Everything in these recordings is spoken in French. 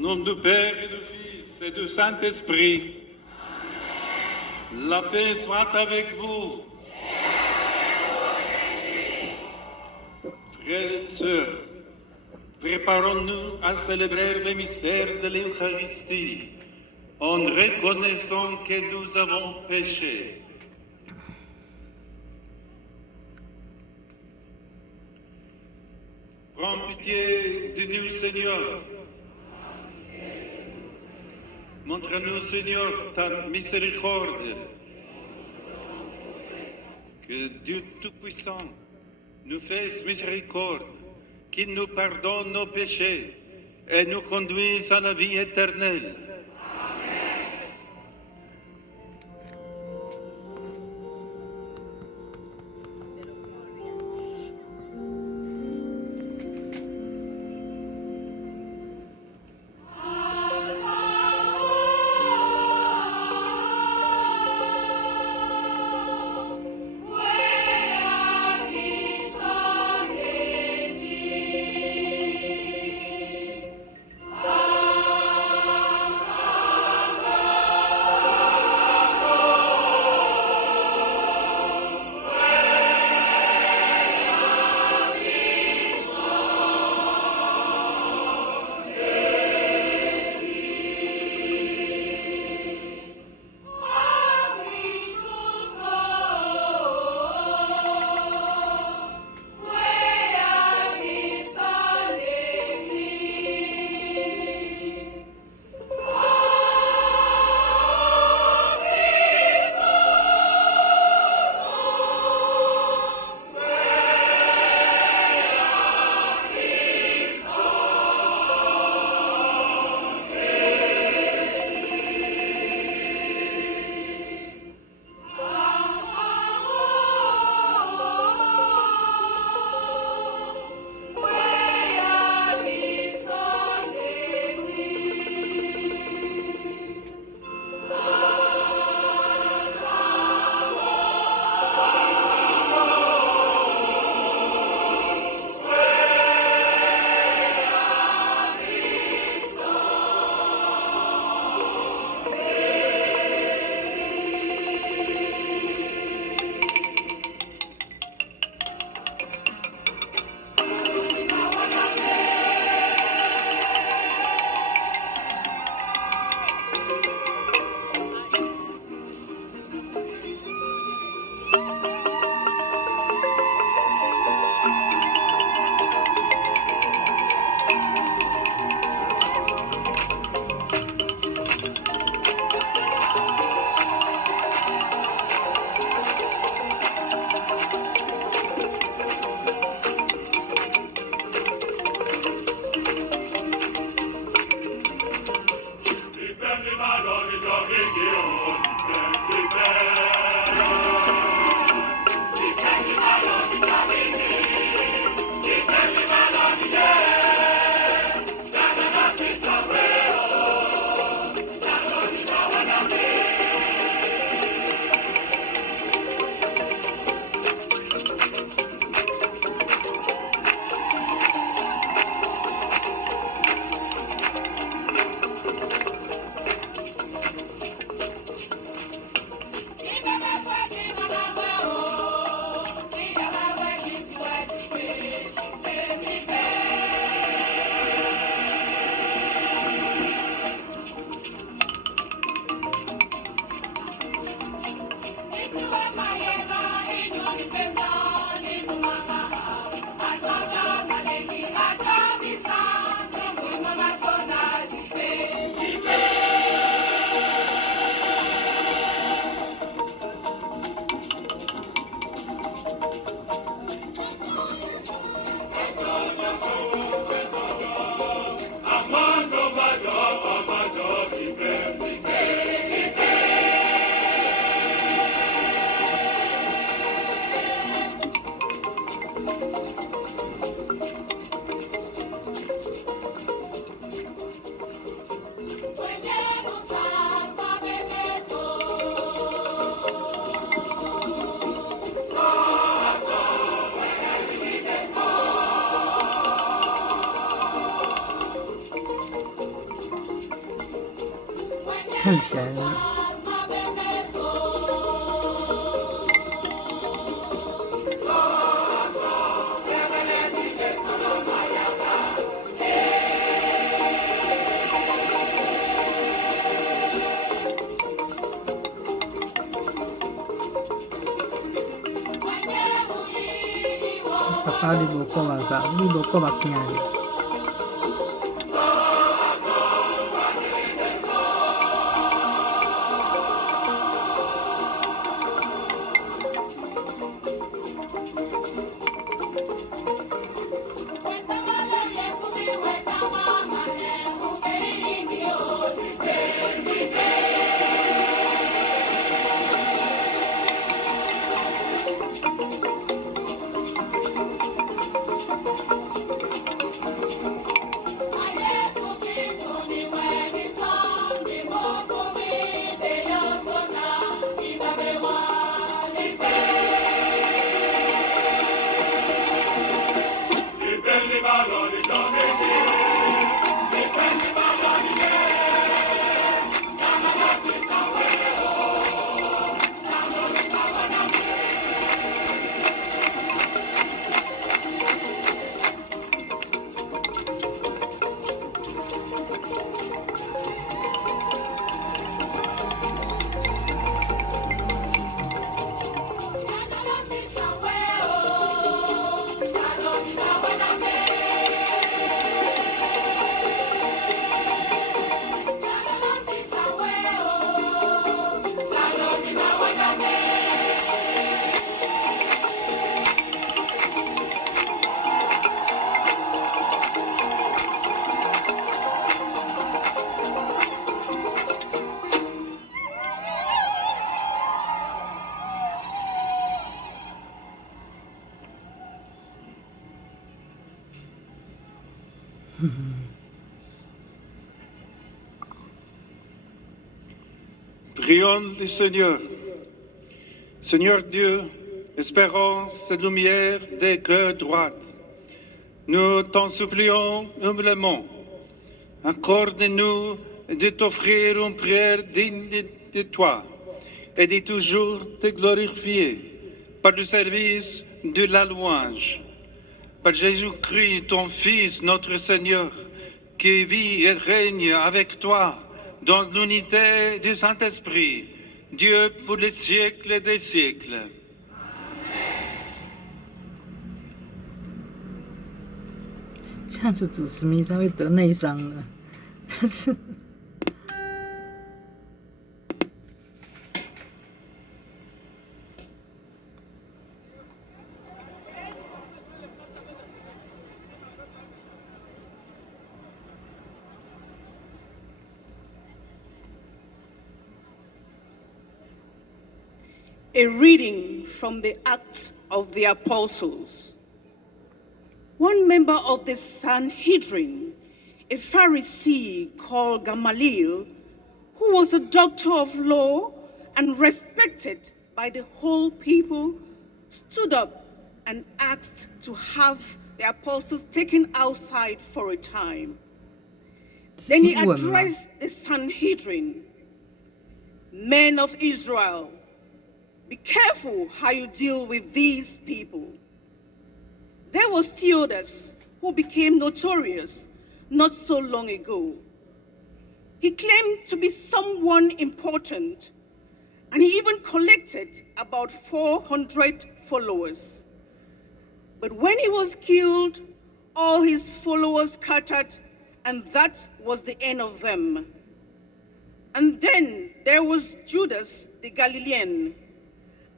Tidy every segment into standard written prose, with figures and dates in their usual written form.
nom du Père et du Fils et du Saint-Esprit, la paix soit avec vous. Frères et sœurs, préparons-nous à célébrer le mystère de l'Eucharistie en reconnaissant que nous avons péché. Prends pitié de nous, Seigneur. Montre-nous, Seigneur, ta miséricorde. Que Dieu Tout-Puissant nous fasse miséricorde, qu'il nous pardonne nos péchés et nous conduise à la vie éternelle. 看起来呢。爸爸，你无讲目吧？你无讲目镜呢？Prions le Seigneur. Seigneur Dieu, espérance et lumière des cœurs droits, nous t'en supplions humblement. Accorde-nous de t'offrir une prière digne de toi et de toujours te glorifier par le service de la louange. Par Jésus-Christ, ton Fils, notre Seigneur, qui vit et règne avec toi dans l'unité du Saint-Esprit, Dieu pour les siècles des siècles. 这样子主持弥撒会得内伤的。A reading from the Acts of the Apostles. One member of the Sanhedrin, a Pharisee called Gamaliel, who was a doctor of law and respected by the whole people, stood up and asked to have the apostles taken outside for a time. Then he addressed the Sanhedrin. Men of Israel, be careful how you deal with these people. There was Theudas, who became notorious not so long ago. He claimed to be someone important, and he even collected about 400 followers. But when he was killed, all his followers scattered, and that was the end of them. And then there was Judas the Galilean,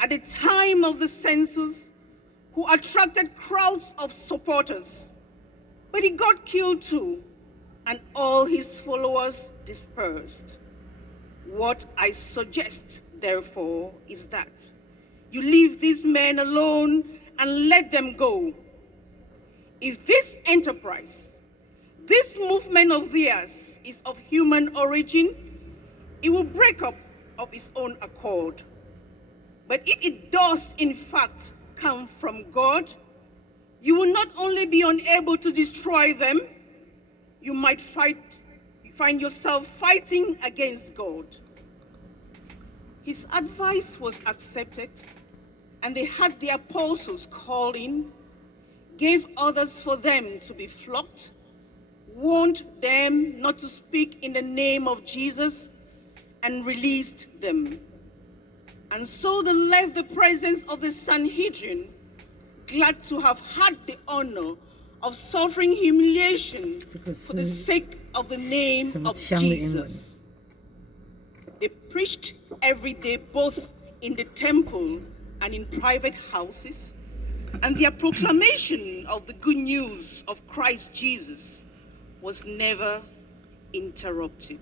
at the time of the census, who attracted crowds of supporters. But he got killed too, and all his followers dispersed. What I suggest, therefore, is that you leave these men alone and let them go. If this enterprise, this movement of theirs is of human origin, it will break up of its own accord. But if it does, in fact, come from God, you will not only be unable to destroy them, you might fight find yourself fighting against God. His advice was accepted, and they had the apostles called in, gave orders for them to be flogged, warned them not to speak in the name of Jesus, and released them. And so they left the presence of the Sanhedrin, glad to have had the honor of suffering humiliation for the sake of the name of Jesus. They preached every day, both in the temple and in private houses, and their proclamation of the good news of Christ Jesus was never interrupted.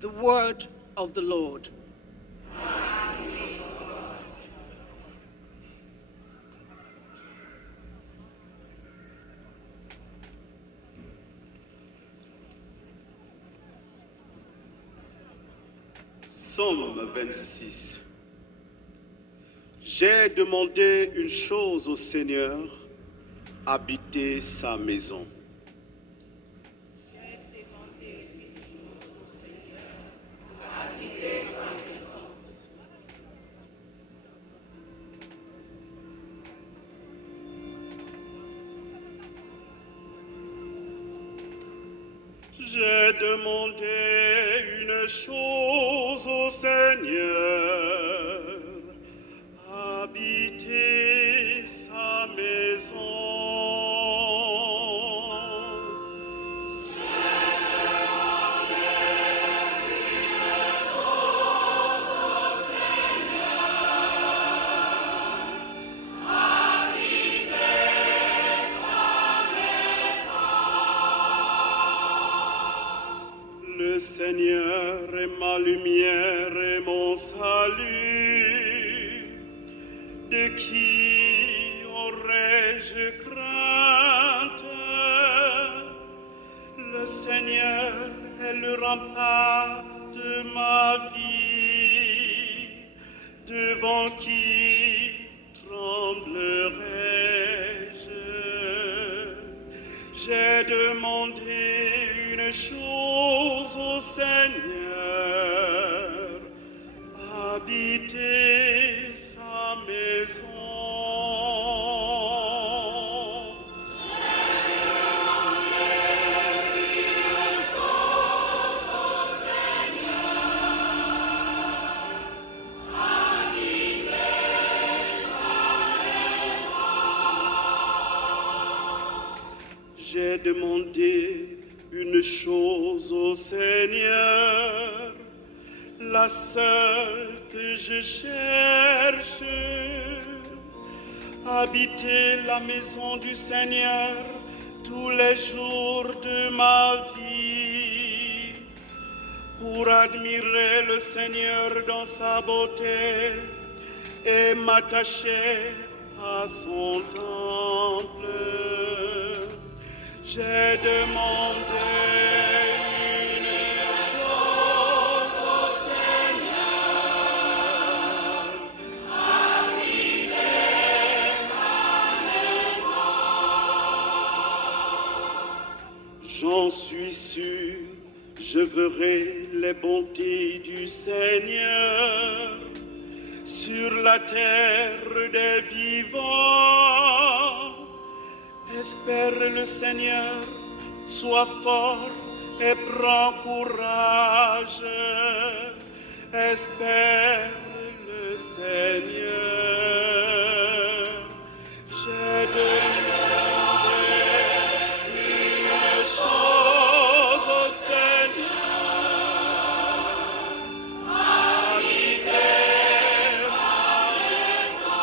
The word of the Lord. Psaume 26. J'ai demandé une chose au Seigneur, habiter sa maison. J'ai demandé une chose au Seigneur, habiter sa maison. Le Seigneur est ma lumière et mon salut. De qui aurais-je crainte? Le Seigneur est le rempart de ma vie. Devant qui tremblerais-je? J'ai demandé une chose au Seigneur, habiter sa maison. J'ai demandé une chose au Seigneur, la seule que je cherche, habiter la maison du Seigneur tous les jours de ma vie, pour admirer le Seigneur dans sa beauté et m'attacher à son temple. J'ai demandé une chose au Seigneur, habiter sa maison. J'en suis sûr, je verrai les bontés du Seigneur sur la terre des vivants. Espère le Seigneur, sois fort et prends courage. Espère le Seigneur. J'ai demandé une chose au Seigneur, habiter sa maison.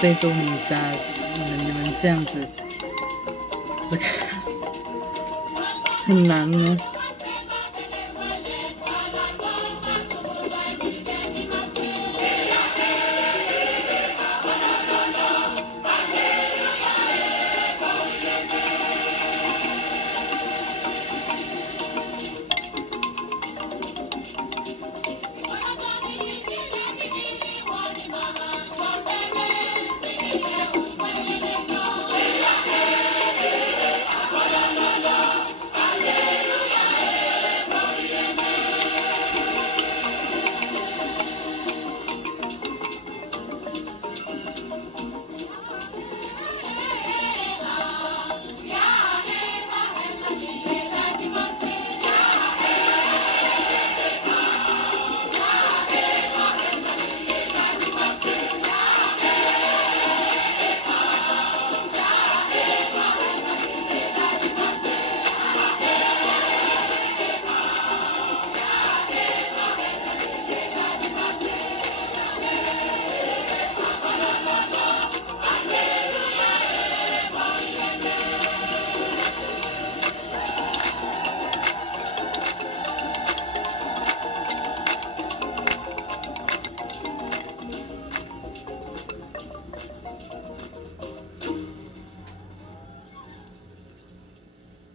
非洲弥撒，你们这样子，这个很难呢。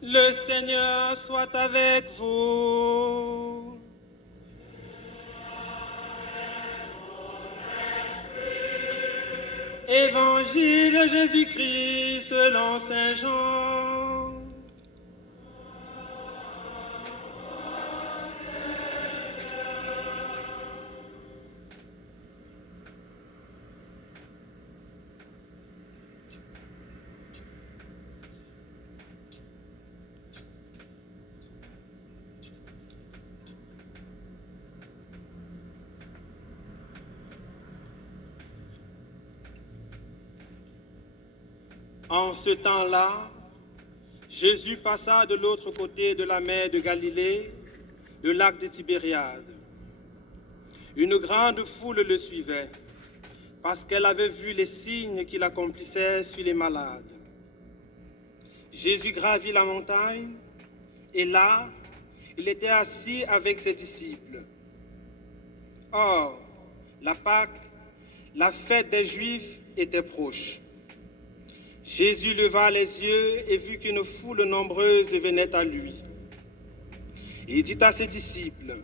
Le Seigneur soit avec vous. Évangile de Jésus-Christ selon Saint Jean. En ce temps-là, Jésus passa de l'autre côté de la mer de Galilée, le lac de Tibériade. Une grande foule le suivait, parce qu'elle avait vu les signes qu'il accomplissait sur les malades. Jésus gravit la montagne, et là, il était assis avec ses disciples. Or, la Pâque, la fête des Juifs, était proche. Jésus leva les yeux et vit qu'une foule nombreuse venait à lui. Il dit à ses disciples,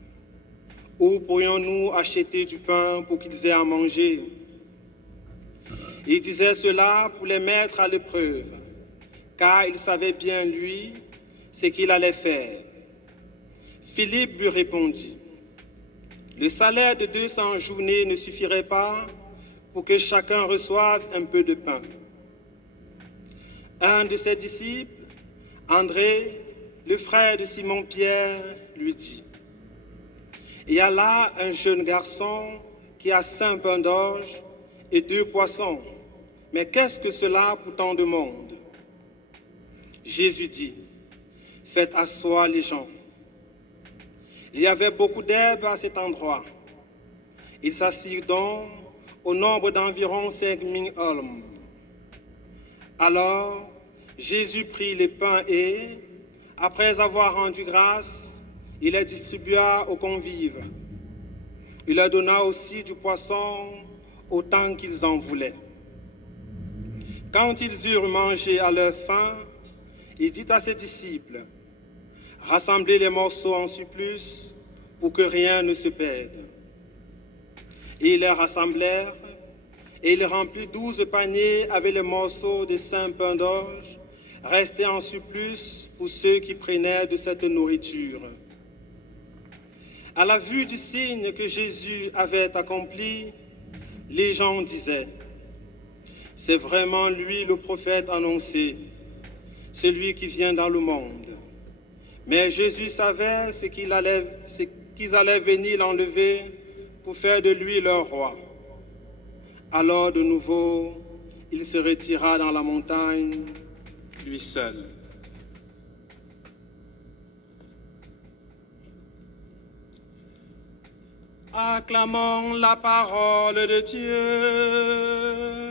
« Où pourrions-nous acheter du pain pour qu'ils aient à manger ?» Il disait cela pour les mettre à l'épreuve, car il savait bien, lui, ce qu'il allait faire. Philippe lui répondit, « Le salaire de 200 journées ne suffirait pas pour que chacun reçoive un peu de pain. » Un de ses disciples, André, le frère de Simon-Pierre, lui dit, « Il y a là un jeune garçon qui a 5 pains d'orge et 2 poissons. Mais qu'est-ce que cela pour tant de monde ?» Jésus dit, « Faites asseoir les gens. » Il y avait beaucoup d'herbe à cet endroit. Ils s'assirent donc au nombre d'environ 5000 hommes. Alors, Jésus prit les pains et, après avoir rendu grâce, il les distribua aux convives. Il leur donna aussi du poisson autant qu'ils en voulaient. Quand ils eurent mangé à leur faim, il dit à ses disciples, « Rassemblez les morceaux en surplus pour que rien ne se perde. » Et ils les rassemblèrent, et il remplit 12 paniers avec les morceaux de 5 pains d'orge, restés en surplus pour ceux qui prenaient de cette nourriture. À la vue du signe que Jésus avait accompli, les gens disaient, « C'est vraiment lui le prophète annoncé, celui qui vient dans le monde. » Mais Jésus savait qu'ils allaient venir l'enlever pour faire de lui leur roi. Alors de nouveau, il se retira dans la montagne, lui seul. Acclamons la parole de Dieu.